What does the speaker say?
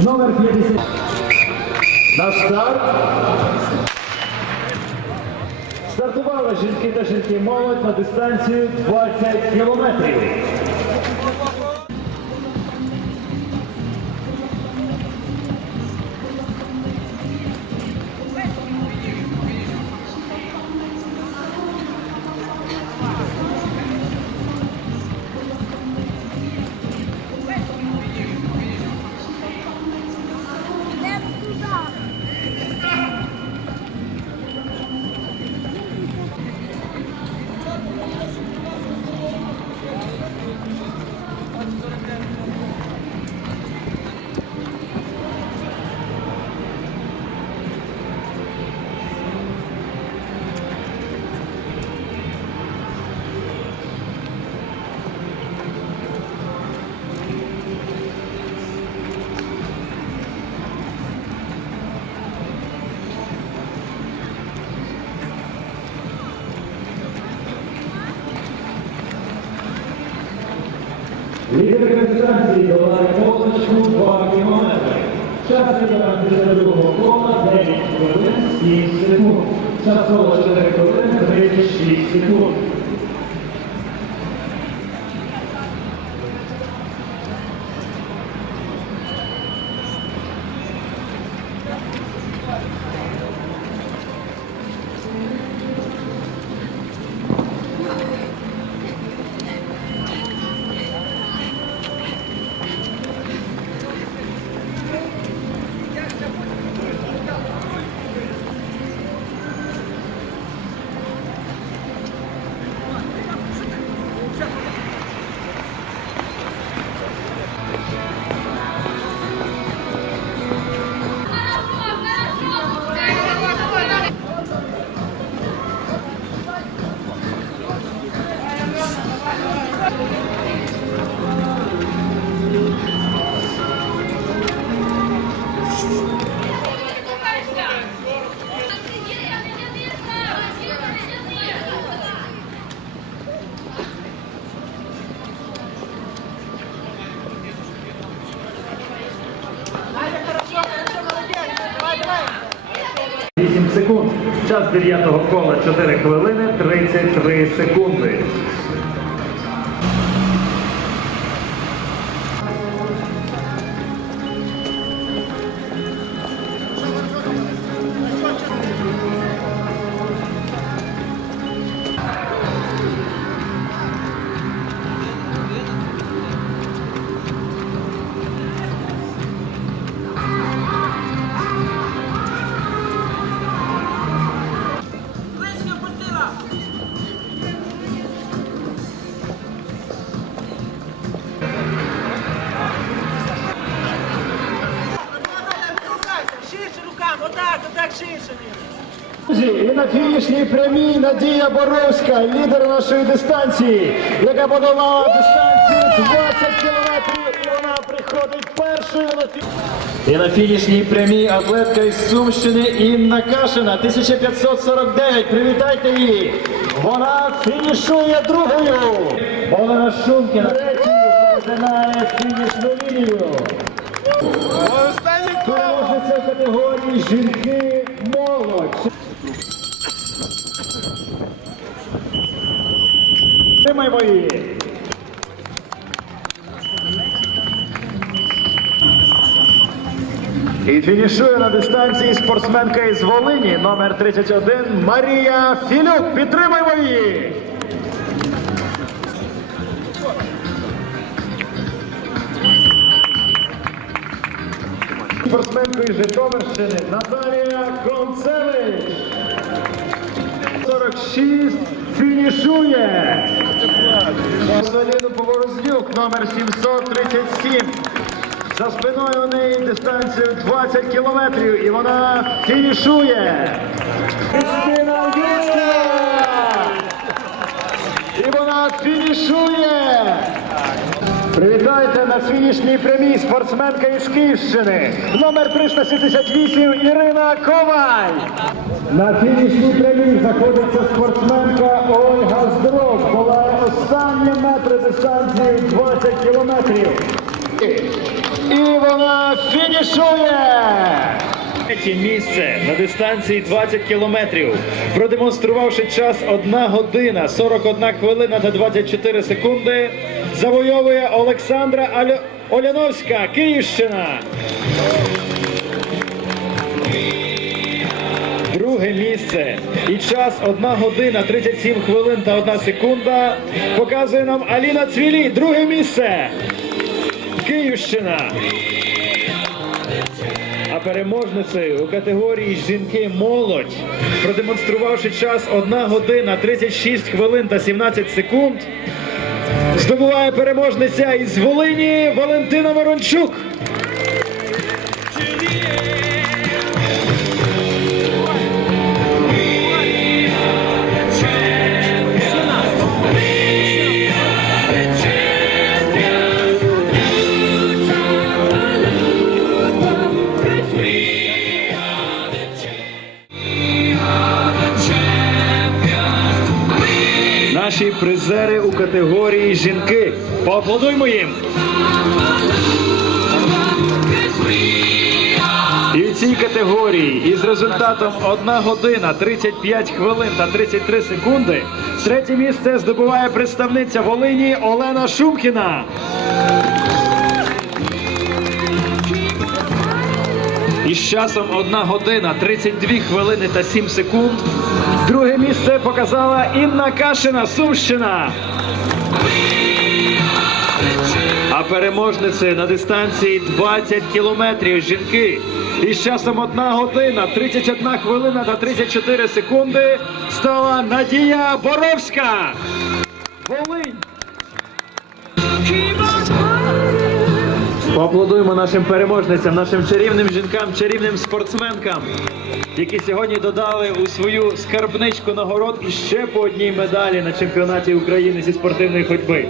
Номер 50. На старт. Стартували жінки та жінки молодь на дистанцію 20 кілометрів. Лідерка дистанції долає позначку 2 кілометри. Час після другого кола 9 хвилин 7 секунд. Час кола 4 хвилини 36 секунд. Вісім Час дев'ятого кола 4 хвилини 33 секунди. І на фінішній прямій Надія Боровська, лідер нашої дистанції, яка подолала дистанцію 20 кілометрів, і вона приходить першою на фі... І на фінішній прямій атлетка із Сумщини Інна Кашина, 1549. Привітайте її! Вона фінішує другою. Олена Шумкіна третьою починає фінішну лінію. Переможеця в категорії жінки молодь. Тримаймо її. І фінішує на дистанції спортсменка із Волині, номер 31 Марія Філюк. Підтримаймо її. Спортсменкою Житомирщини Наталія 46 фінішує. Василіну Поворознюк, номер 737. За спиною у неї дистанцію 20 кілометрів і вона фінішує. Кристина! І вона фінішує. Привітайте на фінішній прямій спортсменка із Київщини. Номер 378 Ірина Коваль. На фінішній прямій знаходиться спортсменка Ольга Здров. Була останні метри дистанції 20 кілометрів. І вона фінішує! Третє місце на дистанції 20 кілометрів, продемонструвавши час 1 година 41 хвилина та 24 секунди, завойовує Олександра Альо... Оляновська, Київщина. Друге місце і час 1 година 37 хвилин та 1 секунда показує нам Аліна Цвілі. Друге місце. Київщина. А переможницею у категорії жінки молодь, продемонструвавши час 1 година 36 хвилин та 17 секунд, здобуває переможниця із Волині Валентина Ворончук. Призери у категорії жінки. Поаплодуймо їм. І в цій категорії із результатом 1 година 35 хвилин та 33 секунди третє місце здобуває представниця Волині Олена Шумкіна. Із часом 1 година 32 хвилини та 7 секунд. Друге місце показала Інна Кашина, Сумщина. А переможницею на дистанції 20 кілометрів жінки із часом 1 година 31 хвилина та 34 секунди стала Надія Боровська. Волинь. Поаплодуємо нашим переможницям, нашим чарівним жінкам, чарівним спортсменкам, які сьогодні додали у свою скарбничку нагород і ще по одній медалі на чемпіонаті України зі спортивної ходьби.